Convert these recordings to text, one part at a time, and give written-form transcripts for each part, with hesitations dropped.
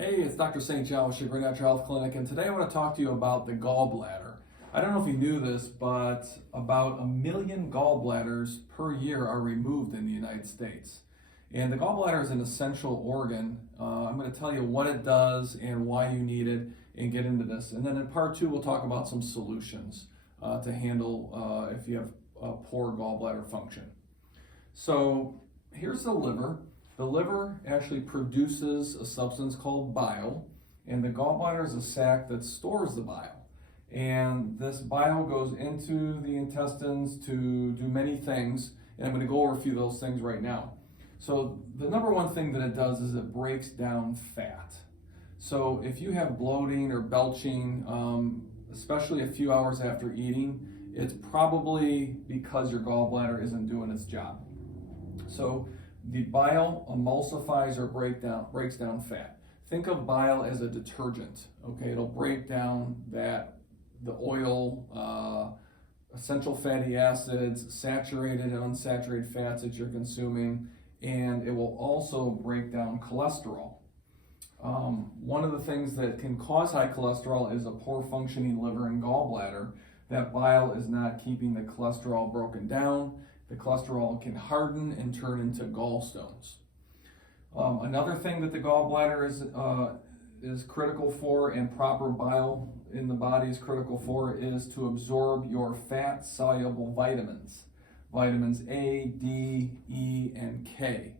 Hey, it's Dr. St. John with Chagrin Natural Health Clinic, and today I want to talk to you about the gallbladder. I don't know if you knew this, but about 1 million gallbladders per year are removed in the United States. And the gallbladder is an essential organ. I'm going to tell you what it does and why you need it and get into this. And then in part 2, we'll talk about some solutions to handle if you have poor gallbladder function. So here's the liver. The liver actually produces a substance called bile, and the gallbladder is a sac that stores the bile. And this bile goes into the intestines to do many things, and I'm going to go over a few of those things right now. So the number one thing that it does is it breaks down fat. So if you have bloating or belching, especially a few hours after eating, it's probably because your gallbladder isn't doing its job. So the bile emulsifies or breaks down fat. Think of bile as a detergent. Okay, it'll break down the oil, essential fatty acids, saturated and unsaturated fats that you're consuming, and it will also break down cholesterol. One of the things that can cause high cholesterol is a poor functioning liver and gallbladder. That bile is not keeping the cholesterol broken down. The cholesterol can harden and turn into gallstones. Another thing that the gallbladder is critical for, and proper bile in the body is critical for, is to absorb your fat-soluble vitamins. Vitamins A, D, E, and K.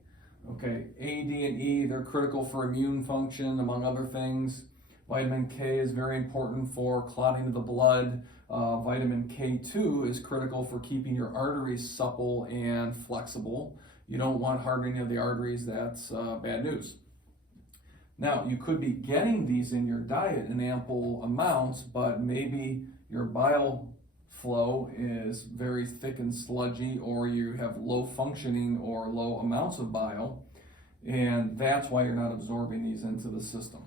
Okay, A, D, and E, they're critical for immune function, among other things. Vitamin K is very important for clotting of the blood. Vitamin K2 is critical for keeping your arteries supple and flexible. You don't want hardening of the arteries, that's bad news. Now, you could be getting these in your diet in ample amounts, but maybe your bile flow is very thick and sludgy, or you have low functioning or low amounts of bile, and that's why you're not absorbing these into the system.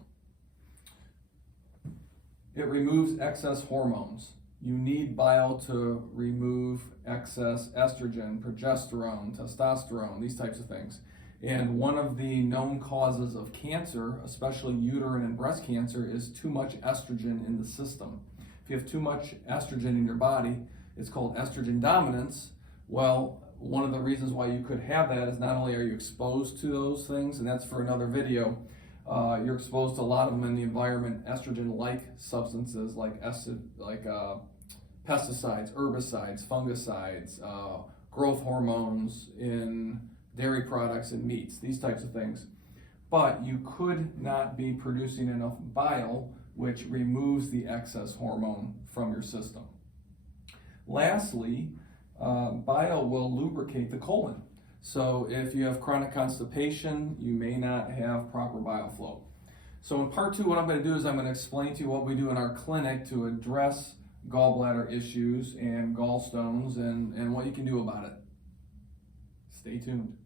It removes excess hormones. You need bile to remove excess estrogen, progesterone, testosterone, these types of things. And one of the known causes of cancer, especially uterine and breast cancer, is too much estrogen in the system. If you have too much estrogen in your body, it's called estrogen dominance. Well, one of the reasons why you could have that is not only are you exposed to those things, and that's for another video, you're exposed to a lot of them in the environment, estrogen-like substances like pesticides, herbicides, fungicides, growth hormones in dairy products and meats, these types of things. But you could not be producing enough bile, which removes the excess hormone from your system. Lastly, bile will lubricate the colon. So if you have chronic constipation, you may not have proper bile flow. So in part 2, what I'm going to do is I'm going to explain to you what we do in our clinic to address gallbladder issues and gallstones and what you can do about it. Stay tuned.